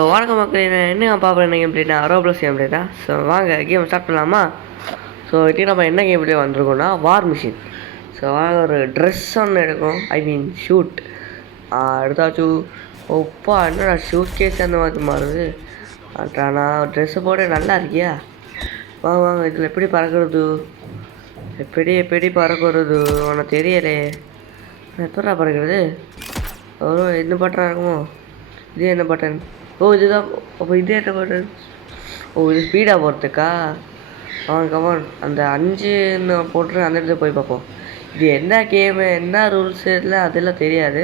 வணக்கம் மக்களே, என்ன பார்க்குறேன் கேம் பிளேனா ரோப்ளஸ் கேம் பிளே தான். ஸோ வாங்க கேம் ஸ்டார்ட் பண்ணலாமா? ஸோ இன்றைக்கி நம்ம என்ன கேம் பிளே வந்திருக்கோம்னா வார் மிஷின். ஸோ வாங்க ஒரு ட்ரெஸ் ஒன்று எடுக்கும், ஐ மீன் ஷூட் எடுத்தாச்சும். ஒப்பா என்னடா ஷூட் கேஸ் அந்த மாதிரி மாறுது. நான் ட்ரெஸ்ஸு போட்டு நல்லா இருக்கியா? வாங்க வாங்க, இதில் எப்படி பறக்கிறது, எப்படி பறக்கிறது உனக்கு தெரியலே. எப்படா பறக்கிறது? ஒரு என்ன பட்டன் இருக்குமோ? இது என்ன பட்டன்? ஓ இதுதான். அப்போ இது என்ன பட்டன்? ஓ இது ஸ்பீடாக போகிறதுக்கா? கமான் அந்த 5ன்னு போட்டு அந்த இடத்துல போய் பார்ப்போம். இது என்ன கேமு, என்ன ரூல்ஸு இதெல்லாம் அதெல்லாம் தெரியாது,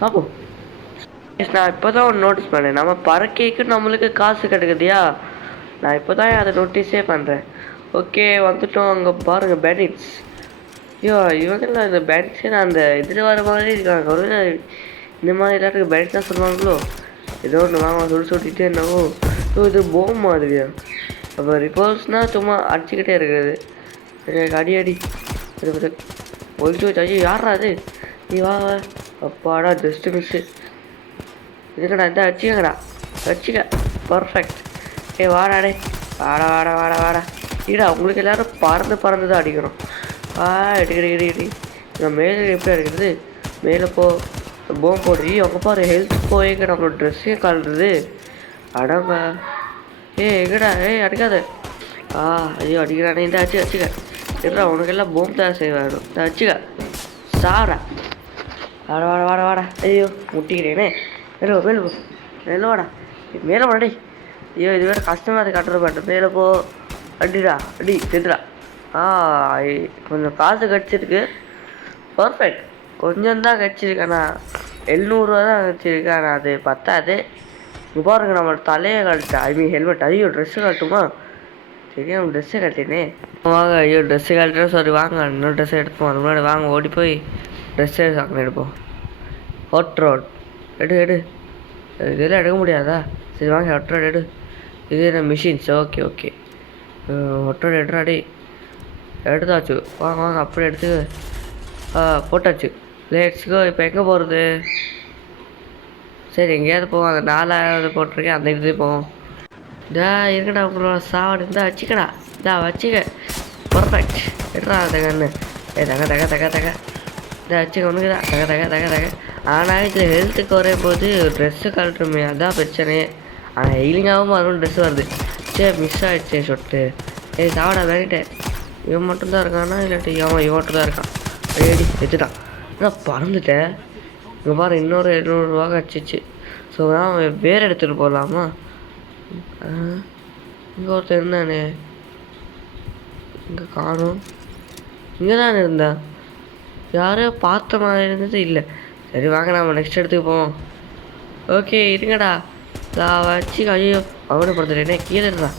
பார்ப்போம். நான் இப்போ தான் ஒன்று நோட்டீஸ் பண்ணேன், நம்ம பறக்கைக்கு நம்மளுக்கு காசு கிடைக்குதுயா. நான் இப்போ தான் அதை நோட்டீஸே பண்ணுறேன். ஓகே வந்துட்டோம். அங்கே பாருங்கள் பேண்டிட்ஸ். ஐயோ இவங்கெல்லாம் இந்த பேண்டிட்ஸே நான் அந்த இதில் வர மாதிரி இருக்காங்க. ஒரு இந்த மாதிரி எல்லாத்துக்கு பேண்டிட்ஸ் தான் சொல்லுவாங்களோ. ஏதோ ஒன்று வாங்க சுட்டிகிட்டே என்னவோ. ஸோ இது போம் மாதிரியா? அப்போ ரிப்போர்ட்ஸ்னால் சும்மா அடிச்சுக்கிட்டே இருக்குது. எனக்கு அடி போயிட்டு ஐயோ யாரா அது? நீ வா அப்பாடா ஜஸ்ட்டு மிஸ்ஸு. இதுக்கடா இந்த வச்சுக்க பர்ஃபெக்ட். வாடாடே வாடா இடா. உங்களுக்கு எல்லோரும் பறந்து தான் அடிக்கணும். இடி நான் மேலே எப்படி அடிக்கிறது? மேலே போம் போடுறீ அவங்க பாரு. ஹெல்த் போய்க்க நம்மளோட ட்ரெஸ்ஸையும் கலருது. அடங்க எங்கடா அடிக்காத. ஐயோ அடிக்கிறானே. இந்த வச்சுக்க இல்லைடா, உனக்கெல்லாம் போம் தான் செய்வாரு. வச்சுக்க சாடா. வாடா ஐயோ முட்டிக்கிறேனே. மேலே வாடா மேலே. ஐயோ இது வேறு கஷ்டமாக அது கட்டுற மாட்டேன். மேலே போ. அடி செத்துடா. கொஞ்சம் காசு கிடச்சிருக்கு. பர்ஃபெக்ட். கொஞ்சம் தான் கிடச்சிருக்கேண்ணா. 700 தான் கிடச்சிருக்கு. ஆனால் அது பத்தாது. இங்கே பாருங்க நம்ம தலையை கழட்டேன், ஐ மீன் ஹெல்மெட். ஐயோ ட்ரெஸ்ஸு கழட்டுமா? சரியா ட்ரெஸ்ஸை கழட்டினே. வாங்க ஐயோ ட்ரெஸ்ஸு கழட்டுறேன். சாரி வாங்க இன்னொரு ட்ரெஸ்ஸை எடுப்போம். அது முன்னாடி வாங்க ஓடி போய் ட்ரெஸ்ஸை எடுப்போம். ஹாட் ரோட் எடு. இதெல்லாம் எடுக்க முடியாதா? சரி வாங்க ஹாட் ரோட் எடு. இது என்ன மிஷின்ஸ்? ஓகே ஹாட் ரோட் எடுறாடி. எடுத்தாச்சு. வாங்க அப்படியே எடுத்து போட்டாச்சு. Let's go. இப்போ எங்கே போகிறது? சரி எங்கேயாவது போவோம். அந்த 4வது போட்டிருக்கேன், அந்த இது போவோம். இருக்கடா உங்களோட சாவடி இருந்தால் வச்சுக்கடா. வச்சுக்க பர்ஃபெக்ட். எடுறா அந்த கண்ணு. தக வச்சுக்க ஒன்றுக்கு தான் தக. ஆனால் இதில் ஹெல்த்து குறையும் போது ட்ரெஸ்ஸு கழட்டுமே, அதான் பிரச்சனையே. ஆனால் ஹீலிங்காகவும் அதுவும் ட்ரெஸ்ஸு வருது. சரி மிஸ் ஆகிடுச்சே சொட்டு. சாவடா வேணிட்டேன். இவன் மட்டும்தான் இருக்கானா இல்லாட்டி இவன் மட்டும் தான் இருக்கான். ரெடி வச்சுட்டான். ஆனால் பறந்துட்டேன். இங்கே பாரு இன்னொரு 700 ரூபா கிடச்சிச்சு. ஸோ நான் வேறு எடுத்துகிட்டு போகலாமா? இங்கே ஒருத்தர் இருந்தானே, இங்கே காணும். இங்கே தான் இருந்தேன், யாரையோ பார்த்த மாதிரி இருந்தது. இல்லை சரி வாங்க நம்ம நெக்ஸ்ட் இடத்துக்கு போவோம். ஓகே இருங்கடா. வச்சு ஐயோ அவனை படுத்துட்டேனே. கீழே இருறான்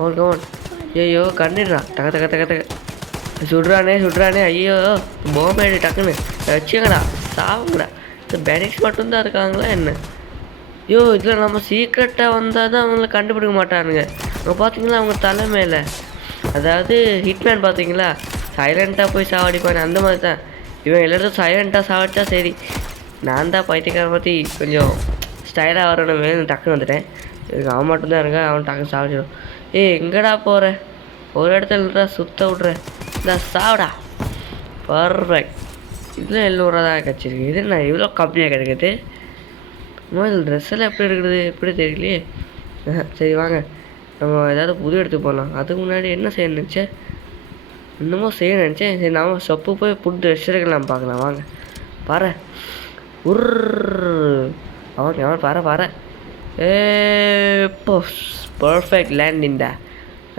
அவன். ஐயோ கண்ணிடுறான். தக சுடுறானே. ஐயோ போமேடு டக்குன்னு வச்சுக்கடா. சாவுங்கடா. இந்த பேனிக்ஸ் மட்டும்தான் இருக்காங்களா என்ன? ஐயோ இதில் நம்ம சீக்ரெட்டாக வந்தால் தான் அவங்கள கண்டுபிடிக்க மாட்டானுங்க. அவங்க பார்த்தீங்களா அவங்க தலை மேலே, அதாவது ஹிட்மேன் பார்த்தீங்களா, சைலண்ட்டாக போய் சாவடிப்பானு அந்த மாதிரி தான். இவன் எல்லாத்தையும் சைலண்ட்டாக சாவடிச்சா சரி. நான் தான் பைத்தியக்காரன் பற்றி கொஞ்சம் ஸ்டைலாக வரணும் வேணும் டக்குன்னு வந்துட்டேன். அவன் மட்டும்தான் இருக்கான். அவன் டக்குன்னு சாவடிச்சிடும். எங்கடா போகிற? ஒரு இடத்துல இருந்தா சுத்த விட்றேன். இந்த சாவடா பர்ஃபெக்ட். இதில் 700 தான் கிடச்சிருக்கு. இது நான் இவ்வளோ கம்மியாக கிடைக்குது. இதில் ட்ரெஸ்ஸெல்லாம் எப்படி இருக்குது எப்படி தெரியலையே. சரி வாங்க நம்ம ஏதாவது புது இடத்துக்கு போகலாம். அதுக்கு முன்னாடி என்ன செய்ய நினச்சேன், இன்னமும் செய்ய நினச்சேன். சரி நம்ம ஷொப்பு போய் புது ட்ரெஸ் எடுக்கலாம் பார்க்கலாம். வாங்க பாரு அவன் பாரு இப்போ பர்ஃபெக்ட் லேண்டின்டா.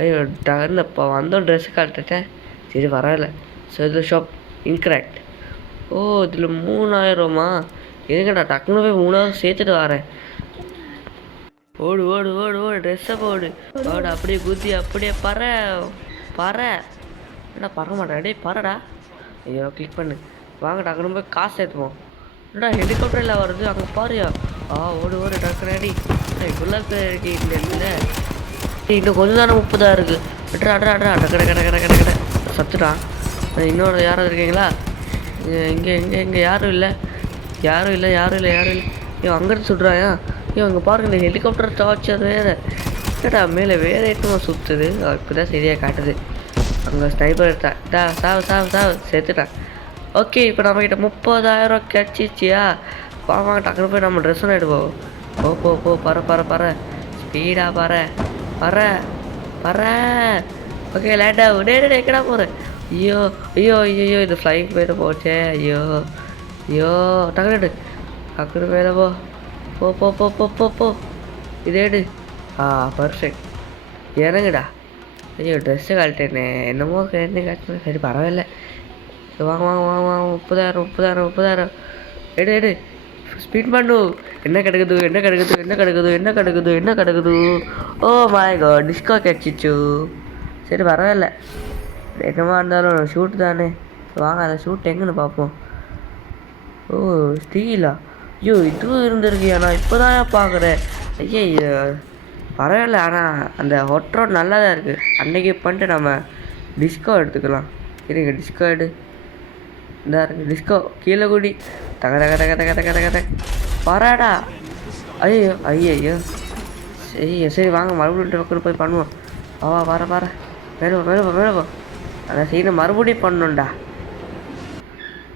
ஐயோ டக்குன்னு இப்போ வந்தோம் ட்ரெஸ்ஸு கழட்டுட்டேன். சரி பரவாயில்ல. ஸோ இது ஷாப் இன்கரெக்ட். ஓ இதில் 3000மா? எதுங்கடா டக்குன்னு போய் 3000 சேர்த்துட்டு வரேன். ஓடு ட்ரெஸ்ஸை போடு. அப்படியே குத்தி அப்படியே பற என்னடா பறக்க மாட்டேன். டே பறடா. ஐயோ கிளிக் பண்ணு. வாங்க டக்குன்னு போய் காசு சேர்த்துப்போம். என்னடா ஹெலிகாப்டரில் வருது அங்கே பாருயா. ஓடு டக்குனாடி. இவ்வளோ பேர் இருக்கு இந்த இடத்துல. இன்னும் கொஞ்சம் தானே 30 இருக்குது. அட்ரா கடை சத்துடா. இன்னொரு யாராவது இருக்கீங்களா? இங்கே யாரும் இல்லை. ஐயோ அங்கேருந்து சுடுறாயா? இவங்க பாருங்க இந்த ஹெலிகாப்டர் டார்ச்சர் வேறு கேட்டா மேலே வேறு ஐட்டமாக சுற்றுது. இப்போ தான் சரியாக காட்டுது. அங்கே ஸ்னைப்பர் எடுத்தான் சாவு சேர்த்துட்டான். ஓகே இப்போ நம்மக்கிட்ட 30,000 கிடச்சிச்சியா. வாங்க டக்குனு போய் நம்ம ட்ரெஸ் ஒன்று எடுப்போம். போ பற ஸ்பீடாக பற. ஓகே லேட்டாக டே எக்கடா போகிறேன். ஐயோ இது ஃப்ளைட் மேலே போச்சே. ஐயோ டக்குனு மேலே போ இதே எடு. பர்ஃபெக்ட் இறங்குடா. ஐயோ ட்ரெஸ்ஸை கழட்டேனே என்னமோ என்ன காட்டுறேன். சரி பரவாயில்ல. வாங்க 30,000 எடு ஸ்பீட் பண்ணு. என்ன கிடக்குது. ஓ மை காட் டிஸ்கோ கிடச்சிச்சு. சரி பரவாயில்ல என்னமா இருந்தாலும் ஷூட் தானே. வாங்க அதை ஷூட் எங்கன்னு பார்ப்போம். ஓ ஸ்டீலா. ஐயோ இதுவும் இருந்திருக்கியா. நான் இப்போ தான் பார்க்குறேன். ஐயோ பரவாயில்ல. ஆனால் அந்த ஹொட் ரோட் நல்லா தான் இருக்குது. அன்றைக்கி பண்ணிட்டு நம்ம டிஸ்கோ எடுத்துக்கலாம். சரிங்க டிஸ்கோ எடு. இந்த இருக்குது டிஸ்கோ கீழே கூடி தக பராடா. ஐயோ சரி வாங்க மறுபடியும் பக்கம் போய் பண்ணுவோம். வர மேலே போ. அதை சீனை மறுபடியும் பண்ணணும்டா.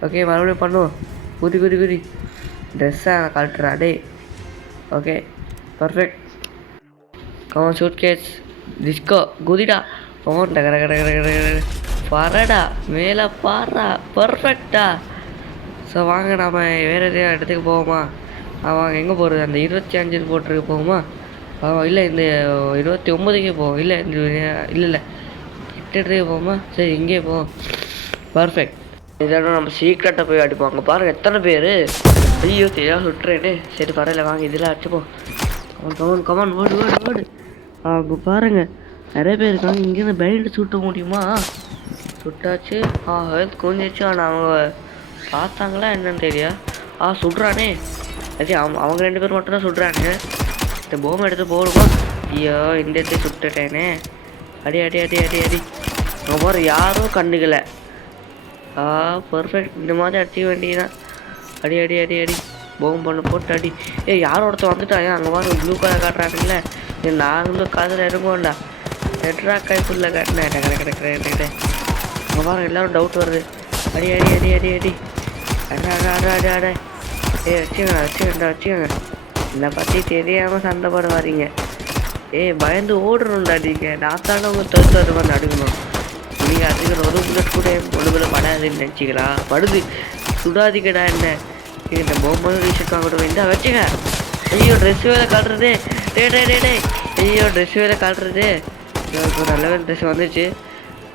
ஓகே மறுபடியும் பண்ணுவோம். குதி ட்ரெஸ்ஸாக கழட்டுறா டே. Okay perfect. கமான் ஷூட் கேஸ் டிஸ்கோ குதிடா. கட பரடா மேலே பாடுறா. பர்ஃபெக்டா. ஸோ வாங்க நாம் வேறு எதையும் இடத்துக்கு போவோமா. வாங்க எங்கே போகிறது. அந்த 25 போட்டிருக்கு போகுமா. இல்லை இந்த 29க்கே போவோம். இல்லை கிட்டே போகுமா. சரி இங்கே போவோம். பர்ஃபெக்ட். இதெல்லாம் நம்ம சீக்கிரட்டாக போய் அடிப்போம். அங்கே பாருங்கள் எத்தனை பேர். ஐயோ தெரியாது சுட்டுறேன்னு. சரி பரவாயில்ல வாங்க இதெல்லாம் அடிச்சுப்போம். கமான் ஓடு. அங்கே பாருங்கள் நிறைய பேர் இருக்காங்க. இங்கேருந்து பெல்ட் சுட்ட முடியுமா. சுட்டாச்சு. ஹெல்த் கொஞ்சிச்சு. ஆனால் அவங்க பார்த்தாங்களா என்னன்னு தெரியா. சுடுறானே. சரி அவங்க 2 பேர் மட்டும்தான் சுடுறாங்க. இந்த போம் எடுத்து போடுமா. ஐயோ இந்த இடத்துல சுட்டுட்டேனே. அடி அவங்க பாரு யாரும் கண்டுக்கலை. பர்ஃபெக்ட். இந்த மாதிரி அடிக்க வேண்டியதான். அடி போம் பண்ண போட்டு அடி. யாரும் ஒருத்தர் வந்துட்டாங்க. அங்கே பாருங்க ப்ளூ கலர் காட்டுறாங்கல்ல. நாங்களும் காதில் இறங்குவோம்டா. ரெட்ரா கைக்குள்ளே காட்டினேன் கிடக்கிறேன். அங்கே பாருங்க எல்லோரும் டவுட் வருது. அடி அட வச்சுக்கோங்க. என்னை பற்றி தெரியாமல் சண்டை போட வரீங்க. பயந்து ஓடுறோம்டா. நீங்கள் நான் தானே உங்கள் தடுத்து வந்து அடுக்கணும். நீங்கள் அதுக்கு ஒரு புல்லட் கூட ஒன்றுக்குள்ள படாதுன்னு நினச்சிக்கலாம். படுது சுடாதிக்கடா. என்ன இந்த பொம்மை ரீசெட் கூட வேண்டாம் வச்சுக்க. ஐயோ ட்ரெஸ் வேலை காட்டுறது. டே ஐயோ ட்ரெஸ் வேலை காட்டுறது. இப்போ நல்ல வேலை ட்ரெஸ் வந்துச்சு.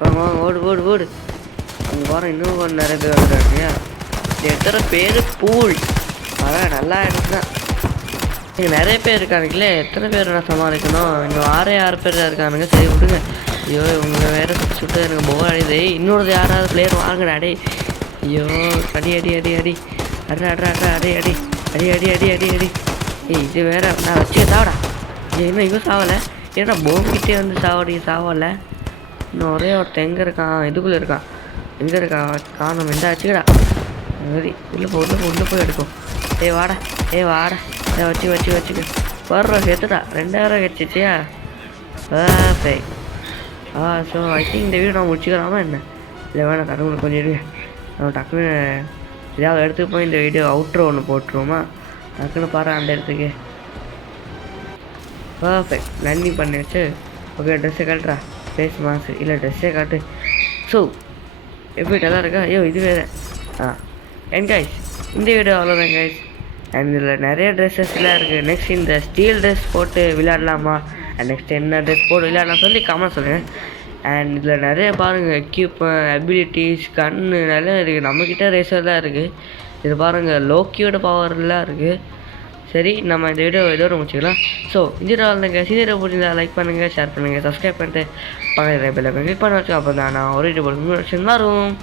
வாங்க ஓடு. அங்கே போகிறோம். இன்னும் கொஞ்சம் நிறைய பேர் வந்துடுறாங்க. எத்தனை பேர் பூல். அதான் நல்லா இருக்குதான். இங்கே நிறைய பேர் இருக்கானுங்களே. எத்தனை பேர் நான் சமாளிக்கணும். இன்னும் 6 பேர் தான் இருக்கானுங்க. சரி விடுங்க. ஐயோ இவங்க வேறு சுட்டு எனக்கு போர் அடிது. இன்னொரு யாராவது பிளேயர் வாங்கடா. அடே ஐயோ அடி அடி. இது வேற நான் வச்சு சாவடா. இன்னும் இவன் சாவலை. ஏன்னா போம்கிட்டே வந்து சாவலை. இன்னும் ஒரே ஒருத்தன் எங்கே இருக்கான். இதுக்குள்ளே இருக்கான். எங்கே இருக்கான் காணும். எந்த வச்சுக்கடா. சரி உள்ளே போய் எடுக்கும். வாடா வச்சுக்க. வர்றோம் சேர்த்துடா. 2000 கிடச்சிச்சியா. ஸோ ஐ திங்க் இந்த வீடியோ நான் முடிச்சுக்கலாமா என்ன. இல்லை வேணாம் கடவுளுக்கு கொஞ்சம் இருங்க. நம்ம டக்குன்னு ஏதாவது இடத்துக்கு போய் இந்த வீடியோ அவுட்ரோ ஒன்று போட்டுருவோமா. டக்குன்னு பாரு அந்த இடத்துக்கு. பர்ஃபெக்ட் நன்றி பண்ணியாச்சு. ஓகே ட்ரெஸ்ஸை காட்டுறா. ஃபேஸ் மாஸ்க் இல்லை ட்ரெஸ்ஸே காட்டு. ஸோ எப்படி நல்லா இருக்கா. இது வேறு. அண்ட் கைஸ் இந்த வீடியோ அவ்வளோதான் கைஸ். அண்ட் இதில் நிறைய ட்ரெஸ்ஸஸ்லாம் இருக்குது. நெக்ஸ்ட் இந்த ஸ்டீல் ட்ரெஸ் போட்டு விளையாடலாமா. அண்ட் நெக்ஸ்ட் என்ன ட்ரெஸ் போட்டு விளையாடலாம் சொல்லி கமெண்ட் சொல்லுங்கள். அண்ட் இதில் நிறைய பாருங்கள் எக்யூப்மெண்ட் அபிலிட்டிஸ் கன்று நிறைய இருக்குது. நம்மக்கிட்ட ரேசர்லாம் இருக்குது. இது பாருங்கள் லோக்கியோட பவர்லாம் இருக்குது. சரி நம்ம இந்த வீடியோ இதோட முடிச்சுக்கலாம். ஸோ இந்த வீடியோ வந்தங்க சீனியரை பிடிச்சிருந்தா லைக் பண்ணுங்கள், ஷேர் பண்ணுங்கள், சப்ஸ்கிரைப் பண்ணிட்டு பக்கத்தில் பெல் ஐக்கான் கிளிக் பண்ண வச்சு. அப்போ தான் நான் ஒரு வீடியோ போட்டு வரும்.